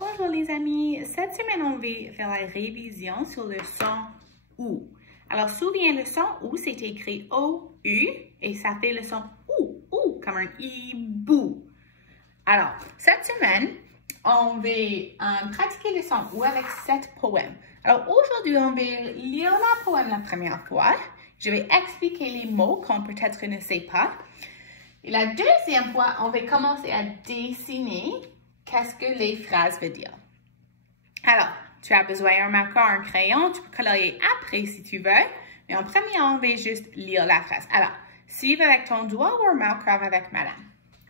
Bonjour les amis, cette semaine on va faire la révision sur le son OU. Alors souviens le son OU, c'est écrit O-U et ça fait le son OU comme un hibou. Alors cette semaine on va pratiquer le son OU avec 7 poèmes. Alors aujourd'hui on va lire le poème la première fois. Je vais expliquer les mots qu'on peut-être ne sait pas. Et la deuxième fois on va commencer à dessiner qu'est-ce que les phrases veulent dire. Alors, tu as besoin d'un marqueur, un crayon, tu peux colorier après si tu veux, mais en premier, on va juste lire la phrase. Alors, suive avec ton doigt ou un marqueur avec madame.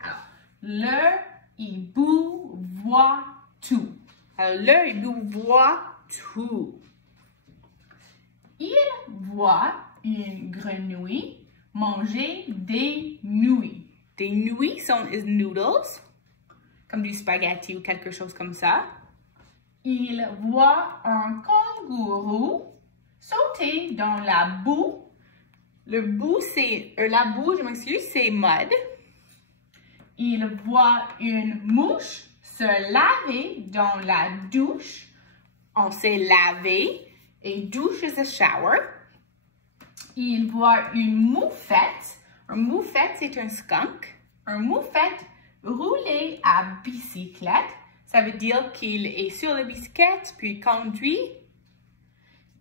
Alors, le hibou voit tout. Alors, le hibou voit tout. Il voit une grenouille manger des nouilles. Des nouilles sont des noodles, comme du spaghetti ou quelque chose comme ça. Il voit un kangourou sauter dans la boue. Le boue, c'est la boue, je m'excuse, c'est mud. Il voit une mouche se laver dans la douche. On s'est lavé et douche is a shower. Il voit une moufette. Un moufette, c'est un skunk. Un moufette rouler à bicyclette, ça veut dire qu'il est sur la bicyclette puis conduit.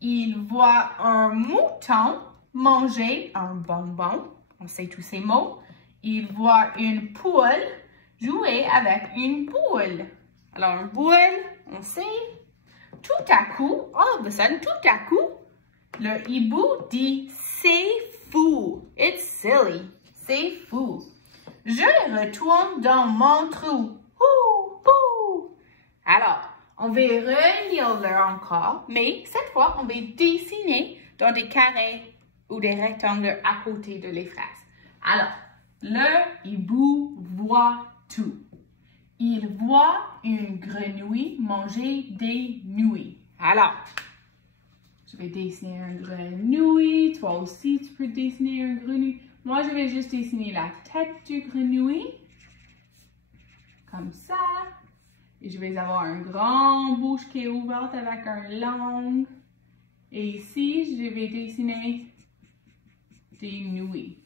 Il voit un mouton manger un bonbon. On sait tous ces mots. Il voit une poule jouer avec une boule. Alors, une boule, on sait. Tout à coup, all of a sudden, tout à coup, le hibou dit « c'est fou ». It's silly. C'est fou. Je retourne dans mon trou. Alors, on va relire encore, mais cette fois, on va dessiner dans des carrés ou des rectangles à côté de les phrases. Alors, le hibou voit tout. Il voit une grenouille manger des nouilles. Alors, je vais dessiner une grenouille. Toi aussi, tu peux dessiner une grenouille. Moi, je vais juste dessiner la tête du grenouille, comme ça. Et je vais avoir une grande bouche qui est ouverte avec une langue. Et ici, je vais dessiner des nouilles.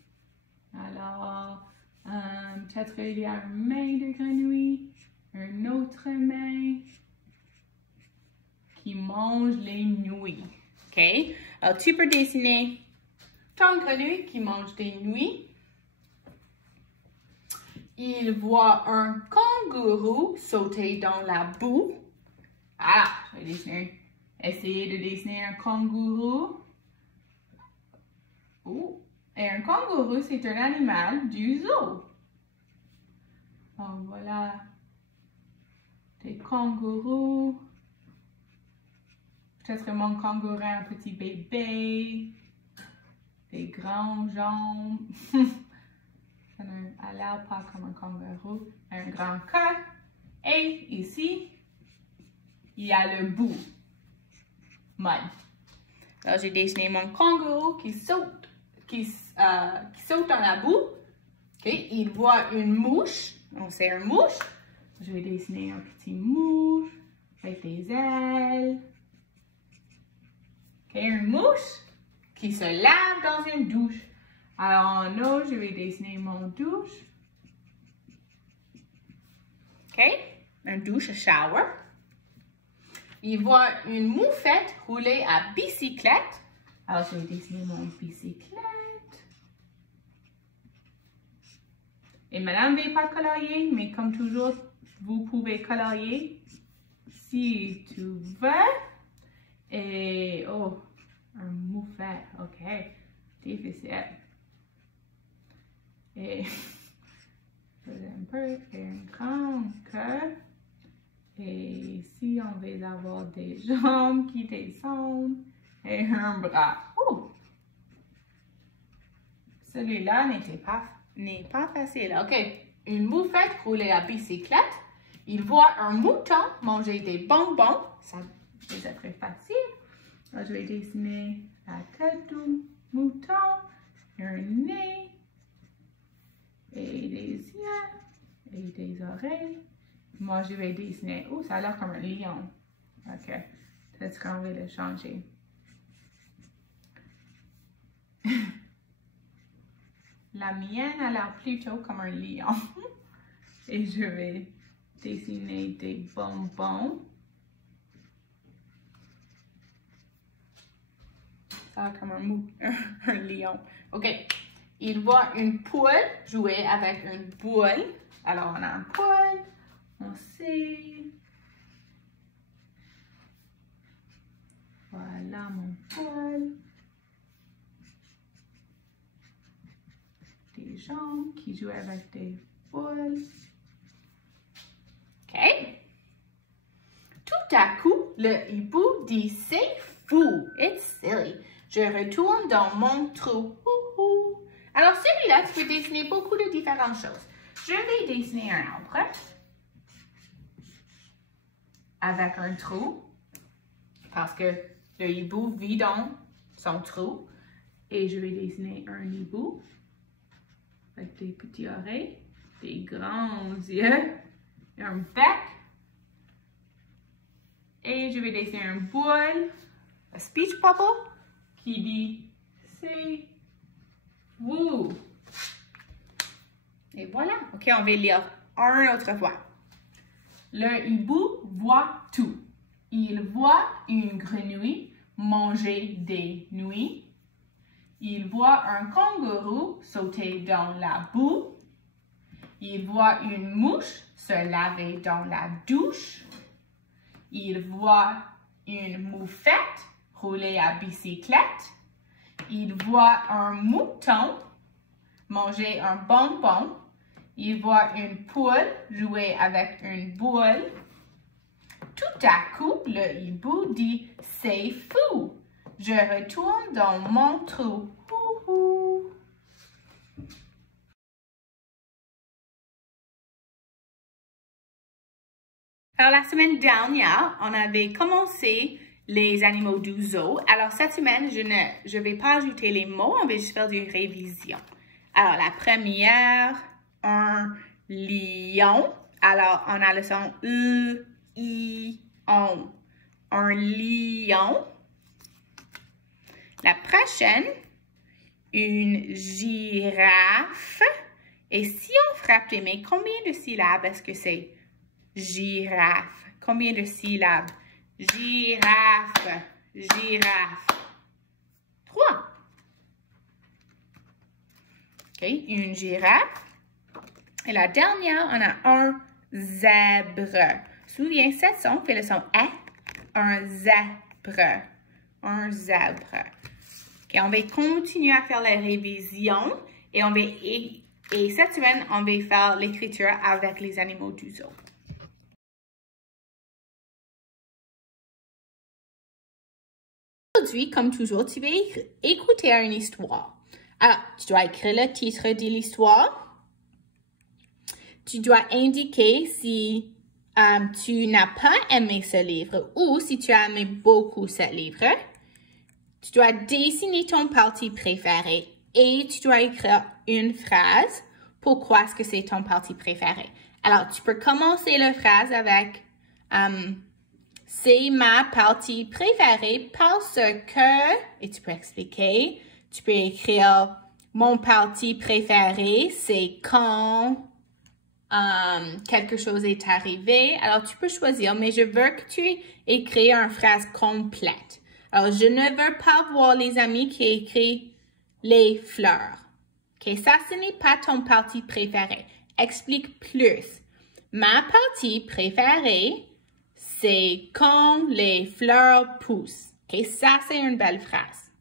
Alors, peut-être il y a une main de grenouille, une autre main qui mange les nouilles. OK? Alors, tu peux dessiner ton grenouille qui mange des nouilles. Il voit un kangourou sauter dans la boue. Voilà, je vais essayer de dessiner un kangourou. Oh, et un kangourou, c'est un animal du zoo. Donc voilà, des kangourous. Peut-être mon kangourou a un petit bébé. Des grandes jambes. Elle a pas comme un kangourou. Un grand cœur. Et ici, il y a le bout. Mud. Alors, j'ai dessiné mon kangourou qui saute dans la boue. Okay. Il voit une mouche. On sait une mouche. Je vais dessiner un petit mouche avec des ailes. Okay. Une mouche qui se lave dans une douche. Alors, en haut, je vais dessiner mon douche. OK? Une douche, un shower. Il voit une moufette rouler à bicyclette. Alors, je vais dessiner mon bicyclette. Et madame ne veut pas colorier, mais comme toujours, vous pouvez colorier si tu veux. Et, oh, un moufette, OK. Difficile. Et un peu un grand cœur. Et ici, on va avoir des jambes qui descendent et un bras. Ouh! Celui-là n'est pas facile. OK. Une moufette roulait à bicyclette. Il voit un mouton manger des bonbons. Ça, c'est très facile. Alors, je vais dessiner la tête du mouton, un nez, et des yeux, et des oreilles, moi, je vais dessiner. Oh, ça a l'air comme un lion. OK. Peut-être qu'on va le changer. La mienne a l'air plutôt comme un lion. Et je vais dessiner des bonbons. Ça a comme un lion. OK. Il voit une poule jouer avec une boule. Alors, on a une poule. On sait. Voilà mon poule. Des gens qui jouent avec des boules. OK. Tout à coup, le hibou dit « C'est fou! It's silly! Je retourne dans mon trou. » Alors, celui-là, tu peux dessiner beaucoup de différentes choses. Je vais dessiner un arbre avec un trou parce que le hibou vit dans son trou. Et je vais dessiner un hibou avec des petites oreilles, des grands yeux, et un bec. Et je vais dessiner un boule, un speech bubble, qui dit « C'est vous ». Et voilà. OK, on va lire une autre fois. Le hibou voit tout. Il voit une grenouille manger des nouilles. Il voit un kangourou sauter dans la boue. Il voit une mouche se laver dans la douche. Il voit une moufette rouler à bicyclette. Il voit un mouton manger un bonbon. Il voit une poule jouer avec une boule. Tout à coup, le hibou dit « C'est fou! Je retourne dans mon trou. » Alors, la semaine dernière, on avait commencé les animaux du zoo. Alors, cette semaine, je ne vais pas ajouter les mots, on va juste faire une révision. Alors, la première, un lion. Alors, on a le son E, I, O. Un lion. La prochaine, une girafe. Et si on frappe les mains, combien de syllabes est-ce que c'est? Girafe. Combien de syllabes? Girafe. Girafe. 3. OK, une girafe. Et la dernière, on a un zèbre. Souviens, cette son fait le son E. Un zèbre. Un zèbre. OK, on va continuer à faire la révision et cette semaine, on va faire l'écriture avec les animaux du zoo. Aujourd'hui, comme toujours, tu vas écouter une histoire. Alors, tu dois écrire le titre de l'histoire. Tu dois indiquer si tu n'as pas aimé ce livre ou si tu as aimé beaucoup ce livre. Tu dois dessiner ton parti préféré et tu dois écrire une phrase. Pourquoi est-ce que c'est ton parti préféré? Alors, tu peux commencer la phrase avec c'est ma partie préférée parce que, et tu peux expliquer, tu peux écrire mon parti préféré, c'est quand quelque chose est arrivé. Alors, tu peux choisir, mais je veux que tu écris une phrase complète. Alors, je ne veux pas voir les amis qui écrivent les fleurs. OK, ça, ce n'est pas ton parti préféré. Explique plus. Ma partie préférée, c'est quand les fleurs poussent. OK, ça, c'est une belle phrase.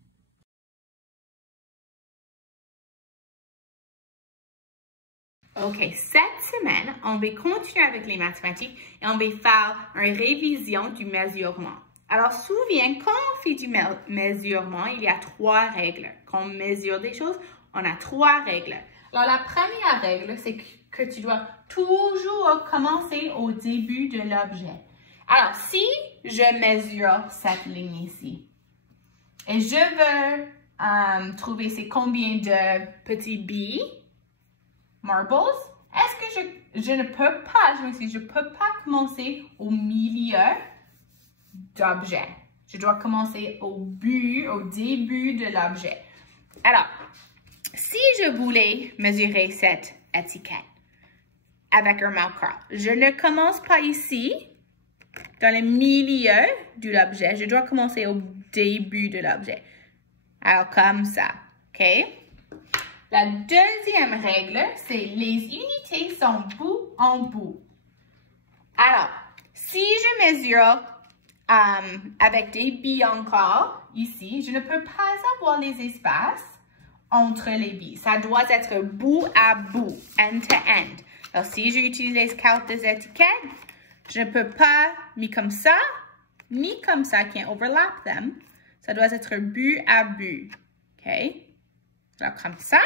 OK, cette semaine, on va continuer avec les mathématiques et on va faire une révision du mesurement. Alors, souviens, quand on fait du mesurement, il y a 3 règles. Quand on mesure des choses, on a 3 règles. Alors, la première règle, c'est que tu dois toujours commencer au début de l'objet. Alors, si je mesure cette ligne ici et je veux trouver c'est combien de petits billes, marbles, Est-ce que je ne peux pas, je peux pas commencer au milieu d'objet. Je dois commencer au début de l'objet. Alors, si je voulais mesurer cette étiquette avec un marqueur, je ne commence pas ici, dans le milieu de l'objet. Je dois commencer au début de l'objet. Alors, comme ça, OK? La deuxième règle, c'est les unités sont bout en bout. Alors, si je mesure avec des billes encore, ici, je ne peux pas avoir les espaces entre les billes. Ça doit être bout à bout, end to end. Alors, si j'utilise les cartes des étiquettes, je ne peux pas ni comme ça, ni comme ça, I can't overlap them. Ça doit être but à but, OK? Alors, comme ça.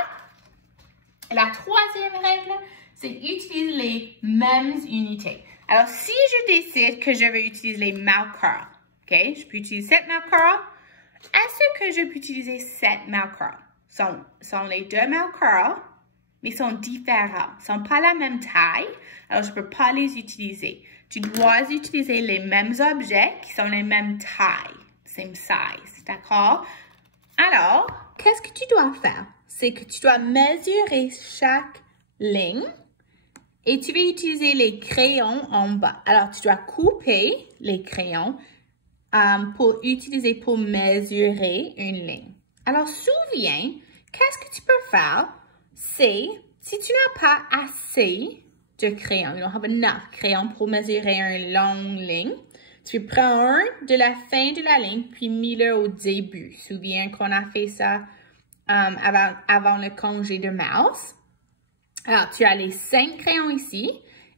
La troisième règle, c'est utiliser les mêmes unités. Alors, si je décide que je vais utiliser les marqueurs, OK? Je peux utiliser 7 marqueurs. Est-ce que je peux utiliser 7 marqueurs? Sont les deux marqueurs, mais sont différents. Ils ne sont pas la même taille, alors je ne peux pas les utiliser. Tu dois utiliser les mêmes objets qui sont les mêmes tailles, same size, d'accord? Alors, qu'est-ce que tu dois faire? C'est que tu dois mesurer chaque ligne et tu vas utiliser les crayons en bas. Alors, tu dois couper les crayons pour mesurer une ligne. Alors, souviens, qu'est-ce que tu peux faire? C'est, si tu n'as pas assez de crayons, you don't have enough crayons pour mesurer une longue ligne, tu prends un de la fin de la ligne, puis mets-le au début. Souviens qu'on a fait ça avant le congé de mars. Alors, tu as les 5 crayons ici.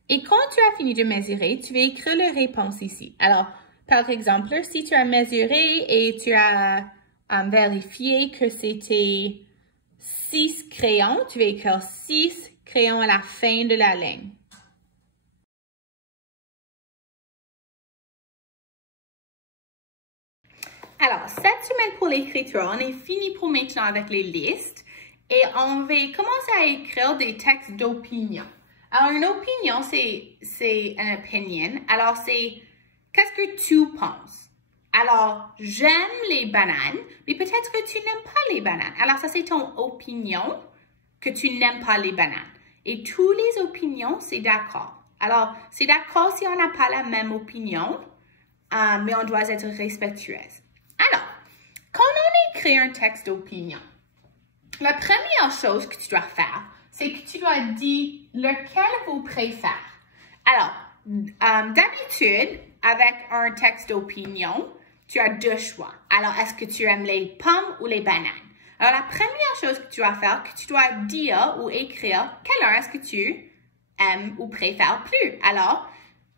Et quand tu as fini de mesurer, tu vas écrire la réponse ici. Alors, par exemple, si tu as mesuré et tu as vérifié que c'était 6 crayons, tu vas écrire 6 crayons à la fin de la ligne. Alors, cette semaine pour l'écriture, on est fini pour maintenant avec les listes et on va commencer à écrire des textes d'opinion. Alors, une opinion, c'est une opinion. Alors, c'est qu'est-ce que tu penses? Alors, j'aime les bananes, mais peut-être que tu n'aimes pas les bananes. Alors, ça, c'est ton opinion que tu n'aimes pas les bananes. Et tous les opinions, c'est d'accord. Alors, c'est d'accord si on n'a pas la même opinion, mais on doit être respectueuse. Alors, quand on écrit un texte d'opinion, la première chose que tu dois faire, c'est que tu dois dire lequel vous préférez. Alors, d'habitude, avec un texte d'opinion, tu as 2 choix. Alors, est-ce que tu aimes les pommes ou les bananes? Alors, la première chose que tu dois faire, que tu dois dire ou écrire, quelle heure est-ce que tu aimes ou préfères plus? Alors,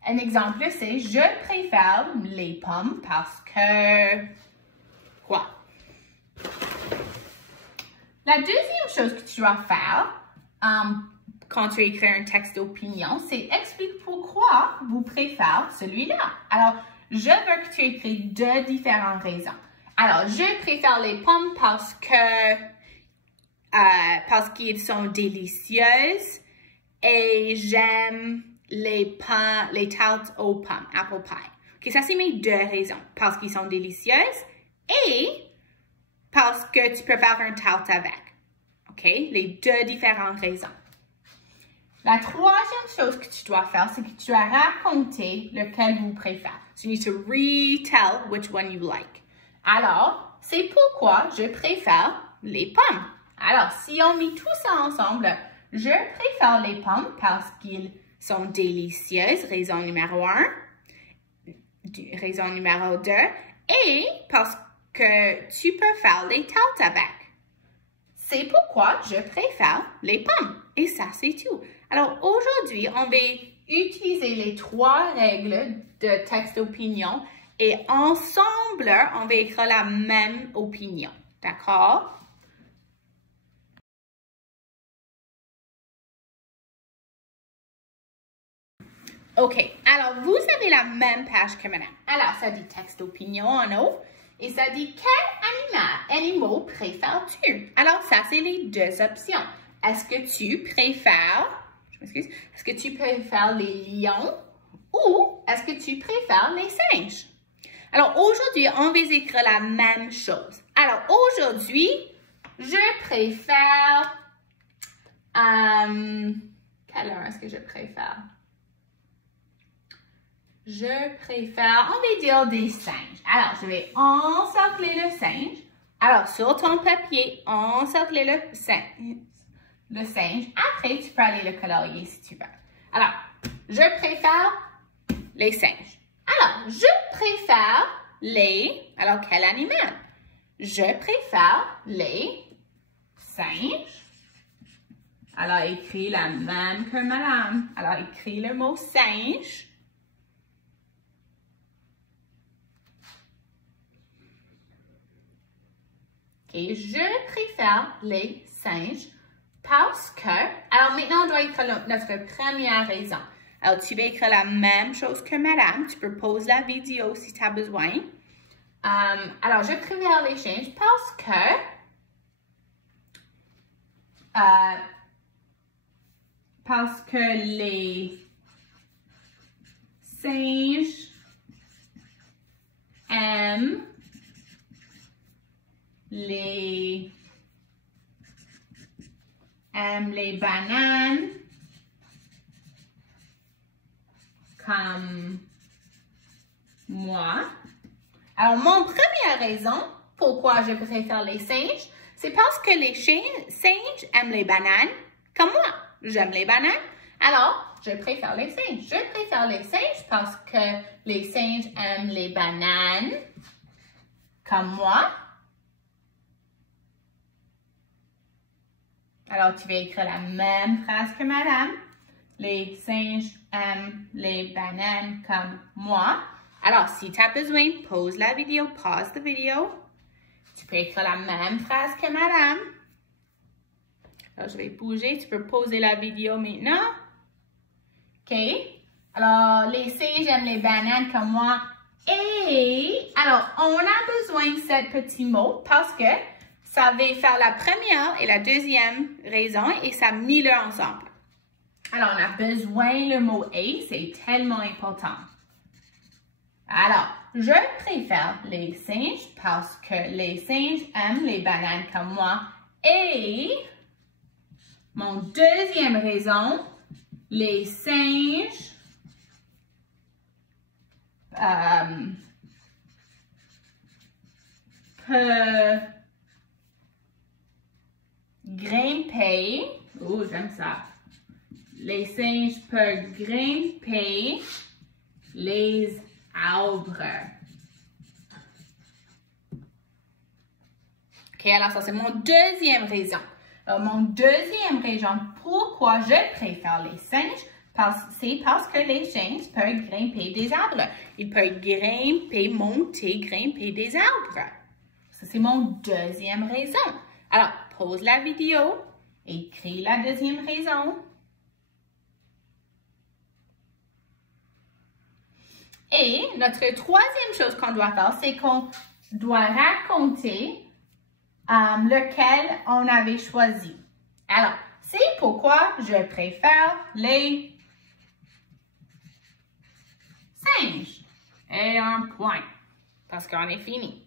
un exemple, c'est « Je préfère les pommes parce que… » Quoi? La deuxième chose que tu dois faire quand tu écris un texte d'opinion, c'est explique pourquoi vous préférez celui-là. Alors, je veux que tu écris 2 différentes raisons. Alors, je préfère les pommes parce qu'ils sont délicieuses et j'aime les tartes aux pommes, apple pie. Ok, ça c'est mes 2 raisons. Parce qu'ils sont délicieuses et parce que tu peux faire un tarte avec. OK? Les 2 différentes raisons. La troisième chose que tu dois faire, c'est que tu dois raconter lequel vous préférez. So you need to retell which one you like. Alors, c'est pourquoi je préfère les pommes. Alors, si on met tout ça ensemble, je préfère les pommes parce qu'ils sont délicieuses, raison numéro 1. Raison numéro 2. Et parce que tu peux faire les tartes avec. C'est pourquoi je préfère les pommes. Et ça, c'est tout. Alors, aujourd'hui, on va utiliser les 3 règles de texte d'opinion et ensemble, on va écrire la même opinion. D'accord? OK. Alors, vous avez la même page que maintenant. Alors, ça dit texte d'opinion en haut. Et ça dit quel animal préfères-tu? Alors, ça, c'est les 2 options. Est-ce que tu préfères, je m'excuse. Est-ce que tu préfères les lions ou est-ce que tu préfères les singes? Alors, aujourd'hui, on va écrire la même chose. Alors, aujourd'hui, je préfère... quelle heure est-ce que je préfère? Je préfère, on va dire des singes. Alors, je vais encercler le singe. Alors, sur ton papier, encercler le singe. Après, tu peux aller le colorier si tu veux. Alors, je préfère les singes. Alors, je préfère les... Alors, quel animal? Je préfère les singes. Alors, écris la même que madame. Alors, écris le mot singe. Et je préfère les singes parce que... Alors, maintenant, on doit écrire notre première raison. Alors, tu vas écrire la même chose que madame. Tu peux poser la vidéo si tu as besoin. Alors, je préfère les singes parce que les singes aiment les bananes comme moi. Alors, mon première raison pourquoi je préfère les singes, c'est parce que les singes aiment les bananes comme moi. J'aime les bananes, alors je préfère les singes. Je préfère les singes parce que les singes aiment les bananes comme moi. Alors, tu vas écrire la même phrase que madame. Les singes aiment les bananes comme moi. Alors, si tu as besoin, pause la vidéo, pause la vidéo. Tu peux écrire la même phrase que madame. Alors, je vais bouger. Tu peux poser la vidéo maintenant. OK? Alors, les singes aiment les bananes comme moi. Et, alors, on a besoin de ce petit mot parce que ça va faire la première et la deuxième raison et ça met le ensemble. Alors, on a besoin le mot « et », c'est tellement important. Alors, je préfère les singes parce que les singes aiment les bananes comme moi. Et, mon deuxième raison, les singes peuvent grimper. Oh, j'aime ça. Les singes peuvent grimper les arbres. OK, alors ça, c'est mon deuxième raison. Alors, mon deuxième raison pourquoi je préfère les singes, c'est parce que les singes peuvent grimper des arbres. Ils peuvent grimper, monter, grimper des arbres. Ça, c'est mon deuxième raison. Alors, pause la vidéo, écris la deuxième raison. Et notre troisième chose qu'on doit faire, c'est qu'on doit raconter lequel on avait choisi. Alors, c'est pourquoi je préfère les singes. Et un point, parce qu'on est fini.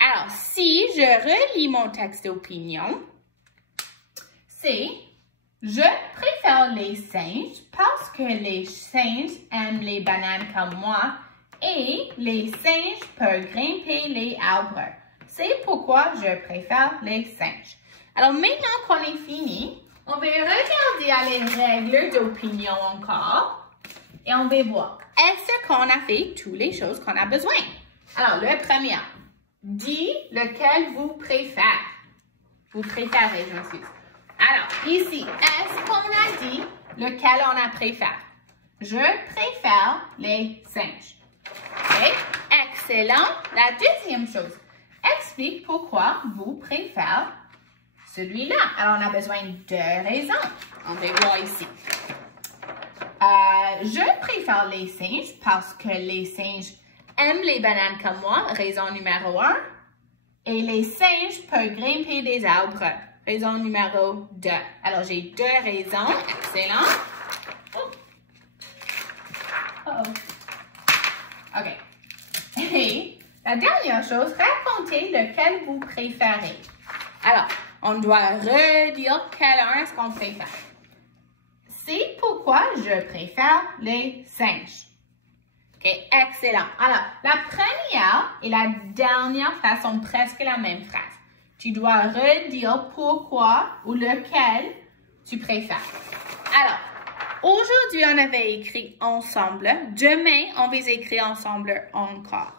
Alors, si je relis mon texte d'opinion, c'est « Je préfère les singes parce que les singes aiment les bananes comme moi et les singes peuvent grimper les arbres. C'est pourquoi je préfère les singes. » Alors, maintenant qu'on est fini, on va regarder à les règles d'opinion encore et on va voir. Est-ce qu'on a fait toutes les choses qu'on a besoin? Alors, le premier. Dis lequel vous préférez. Vous préférez, je m'excuse. Alors, ici, est-ce qu'on a dit lequel on a préféré? Je préfère les singes. OK? Excellent. La deuxième chose. Explique pourquoi vous préférez celui-là. Alors, on a besoin de deux raisons. On va voir ici. Je préfère les singes parce que les singes aiment les bananes comme moi, raison numéro 1. Et les singes peuvent grimper des arbres, raison numéro 2. Alors, j'ai deux raisons. Excellent. OK. Et la dernière chose, racontez lequel vous préférez. Alors, on doit redire quel un est-ce qu'on préfère. C'est pourquoi je préfère les singes. OK, excellent. Alors, la première et la dernière phrase sont presque la même phrase. Tu dois redire pourquoi ou lequel tu préfères. Alors, aujourd'hui, on avait écrit ensemble. Demain, on va écrire ensemble encore.